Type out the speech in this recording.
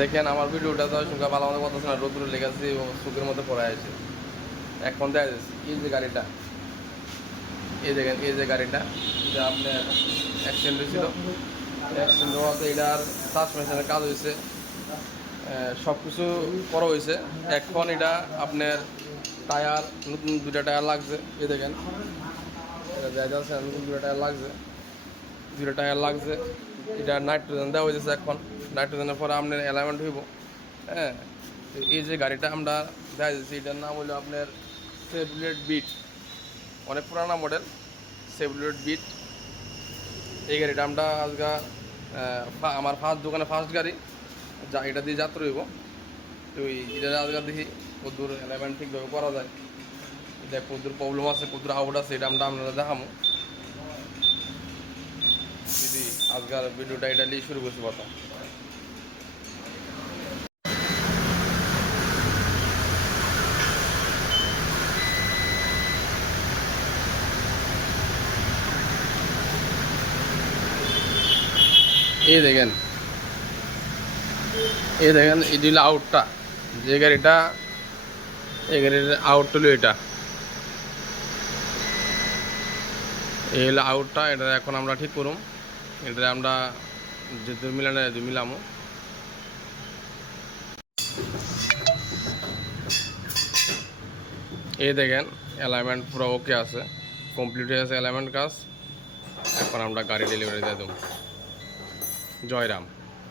দেখেন আমার ভিডিওটা তো সঙ্গে ভালো মতো কথা শোনা রোদ্দুরে লেগেছে ও চোখের মধ্যে পড়ে আছে। এখন দেখা যাচ্ছে এই যে গাড়িটা, এই দেখেন এই যে গাড়িটা যে আপনার অ্যাক্সিডেন্ট হয়েছিল, অ্যাক্সিডেন্ট হওয়াতে এটার সাসপেনশনের কাজ হয়েছে, সব কিছু করা হয়েছে। এখন এটা আপনার টায়ার, নতুন দুটা টায়ার লাগছে। এই দেখেন এটা দেখা যাচ্ছে নতুন দুটা টায়ার লাগছে, দুটা টায়ার লাগছে। এটা নাইট্রোজেন দেওয়া হয়েছে। এখন নাইট্রোজেনের পরে আপনার অ্যালাইনমেন্ট হইব। হ্যাঁ, তো এই যে গাড়িটা আমরা দেখা যাচ্ছে এটার নাম হলো আপনার সেভুলেট বিট, অনেক পুরানো মডেল সেভুলেট বিট। এই গাড়িটা আমরা আজকে আমার ফার্স্ট দোকানে ফার্স্ট গাড়ি যা এটা দিয়ে যাত্রা হইব। তো এটা আজকে দেখি কদ্দুর অ্যালাইনমেন্ট ঠিকভাবে করা যায়, এটা কদ্দুর প্রবলেম আছে, কদ্দুর আউট আছে, এটা আমরা আপনারা দেখামো। যদি আজকের ভিডিওটা এটা নিয়ে শুরু করছি কথা। এই দেখেন এই দেখেন এটি হলো আউটটা, যে গাড়িটা এই গাড়ির আউট হলো এটা, এই হলো আউটটা। এটা এখন আমরা ঠিক করুম, এটা আমরা যেহেতু মিলানো মিলামো। এই দেখেন অ্যালাইনমেন্ট পুরো ওকে আছে, কমপ্লিট হয়ে আছে অ্যালাইনমেন্ট কাজ। এখন আমরা গাড়ি ডেলিভারি দিয়ে দেবো। জয়রাম।